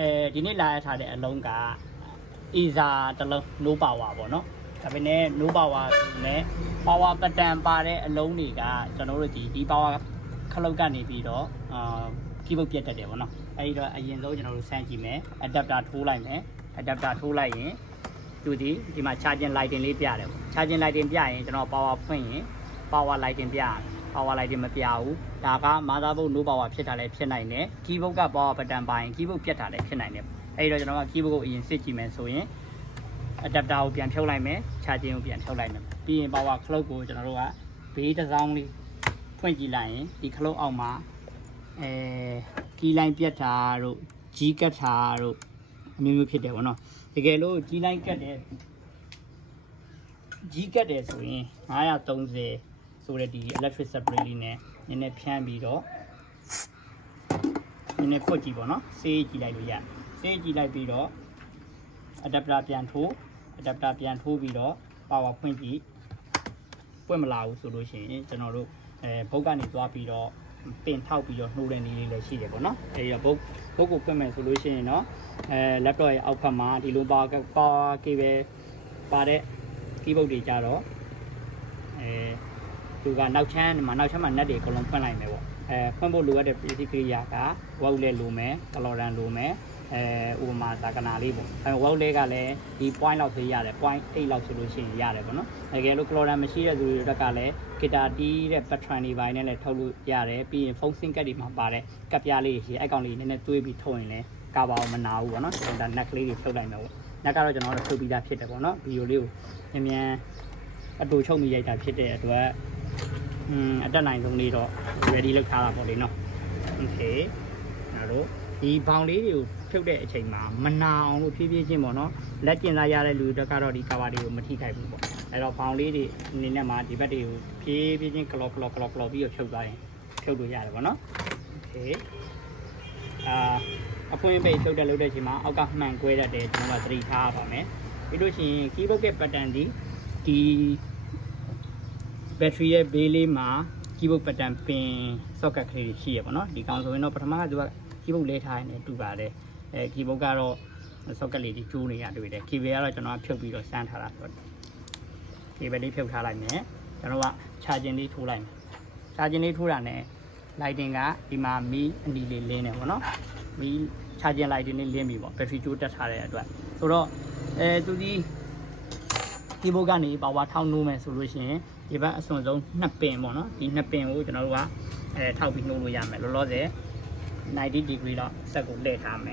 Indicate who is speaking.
Speaker 1: အဲဒီနေ့လာရထားတဲ့အလုံးကအီဇာတစ်လုံး no power ပေါ့နော်ဒါပေမဲ့ no power ဆိုနဲ့ power button ပါတဲ့အလုံးတွေကကျွန်တော်တို့ဒီဒီ power ခလုတ်ကနေပြီးတော့အာ keyboard ပြတ်တတ်တယ်ပေါ့နော်အဲဒီတော့အရင်ဆုံးကျွန်တော်တို့စမ်းကြည့်မယ် adapter ထိုးလိုက်မယ် adapter ထိုးလိုက်ရင်သူဒီဒီမှာ charging lighting လေးပြတယ်ပေါ့ charging lighting ပြရင်ကျွန်တော် power ဖွင့်ရင် power lighting ပြရတယ် power lighting မပြဘူးဒါက motherboard no power ဖြစ်တာလည်းဖြစ်နိုင်တယ် keyboard က power button ပါရင် keyboard ပြတ်တာလည်းဖြစ်နိုင်တယ်အဲဒီတော့ကျွန်တော်က keyboard ကိုအရင်စစ်ကြည့်မယ်ဆိုရင် adapter ကိုပြန်ဖြုတ်လိုက်မယ် charging ကိုပြန်ဖြုတ်လိုက်မယ်ပြီးရင် power clock ကိုကျွန်တော်တို့ကဘေးတစ်စောင်းလေးဖွင့်ကြည့်လိုက်ရင်ဒီ clock အောက်မှာအဲ key line ပြတ်တာတို့ G ကတ်တာတို့အမျိုးမျိုးဖြစ်တယ်ပေါ့နော်တကယ်လို့ G line ကတ်တယ် G ကတ်တယ်ဆိုရင်930 ဆိုတဲ့ဒီ electric spray လေးနဲ့နည်းနည်းဖြန်းပြီးတော့နည်းနည်းဖွက်ကြည့်ပေါ့နော်ဆေးကြည့်လိုက်လို့ရတယ်ဆေးကြည့်လိုက်ပြီးတော့ adapter ပြန်ထိုး adapter ပြန်ထိုးပြီးတော့ power ဖွင့်ကြည့်ပွင့်မလာဘူးဆိုလို့ရှိရင်ကျွန်တော်တို့အဲဘုတ်ကနေသွားပြီးတော့ပင်ထောက်ပြီးတော့နှိုးတဲ့နည်းလေးလည်းရှိတယ်ပေါ့နော်အဲဒီတော့ဘုတ်ဘုတ်ကိုဖွင့်မယ်ဆိုလို့ရှိရင်တော့အဲ laptop ရဲ့အောက်ဖက်မှာဒီလို power power cable ပါတဲ့ keyboard တွေကြတော့အဲ သူကနောက်ချမ်းဒီမှာနောက်ချမ်းမှာ net တွေအကုန်လုံးဖွင့်လိုက်မယ်ပေါ့အဲဖွင့်ဖို့လိုအပ်တဲ့ပစ္စည်းကိရိယာက web လည်းလိုမယ် coloran လိုမယ်အဲဥပမာသာကနာလေးပေါ့အဲ web လေးကလည်းဒီ point လောက်ဆိုရတယ် point 8လောက်ဆိုလို့ရှိရင်ရတယ်ပေါ့နော်တကယ်လို့ coloran မရှိတဲ့သူတွေတက်ကလည်း guitar တီးတဲ့ pattern တွေပိုင်းနဲ့လည်းထုတ်လို့ရတယ်ပြီးရင် phone sync ကတ်တွေမှာပါတဲ့ကပ်ပြားလေးတွေရှိအဲ့ကောင်လေးနည်းနည်းတွေးပြီးထုတ်ရင်လည်းကာပါအောင်မနာဘူးပေါ့နော်ဒါ neck လေးတွေထုတ်လိုက်မယ်ပေါ့ neck ကတော့ကျွန်တော်တို့ထုတ်ပြီးသားဖြစ်တယ်ပေါ့နော်ဗီဒီယိုလေးကိုအမြန်အတူချုပ်မိရိုက်တာဖြစ်တဲ့အတွက် อืมအတက်နိုင်ဆုံးလေးတော့ ready လုပ်ထားတာပေါ့လေနော် okay အဲ့တော့ဒီဘောင်လေးတွေကိုဖြုတ်တဲ့အချိန်မှာမနာအောင်လို့ဖြည်းဖြည်းချင်းပေါ့နော်လက်ကျင်သားရတဲ့လူတွေကတော့ဒီ cover တွေကိုမထိခိုက်ဘူးပေါ့အဲ့တော့ဘောင်လေးတွေအနေနဲ့မှာဒီဘက်တွေကိုဖြည်းဖြည်းချင်းကလော့ကလော့ကလော့ကလော့ပြီးတော့ဖြုတ်သွားရင်ဖြုတ်လို့ရတယ်ပေါ့နော် okay အာအဖွင့်ပိတ်ဖြုတ်တဲ့လုပ်တဲ့အချိန်မှာအောက်ကမှန်ကွဲတတ်တယ်ကျွန်တော်ကသတိထားရပါမယ်ပြီးလို့ရှိရင် keyboard ရဲ့ pattern ဒီဒီ ဘက်ထရီရဲ့ဘေးလေးမှာ keyboard pattern ပင် socket ကလေးတွေရှိရပါတော့ဒီကောင်ဆိုရင်တော့ပထမကသူက keyboard လဲထားရင်လည်းတူပါတယ်အဲ keyboard ကတော့ socket လေးတွေကျိုးနေရတွေ့တယ် keyboard ကတော့ကျွန်တော်ကဖြုတ်ပြီးတော့စမ်းထားတာဆိုတော့ keyboard လေးဖြုတ်ထားလိုက်မယ်ကျွန်တော်က charging လေးထိုးလိုက်မယ် charging လေးထိုးတာနဲ့ lighting ကဒီမှာမီးအနီလေးလင်းနေပါတော့မီး charging lighting လေးလင်းပြီပေါ့ battery ကျိုးတက်ထားတဲ့အတွက်ဆိုတော့အဲသူဒီ keyboard ကနေ power ထောက်နှိုးမယ်ဆိုလို့ရှိရင်ဒီဘက်အစွန်ဆုံးနှစ်ပင်ပေါ့နော်ဒီနှစ်ပင်ကိုကျွန်တော်တို့ကအဲထောက်ပြီးနှိုးလို့ရမယ်လောလောဆယ်90 degree တော့စက်ကိုလှည့်ထားမယ်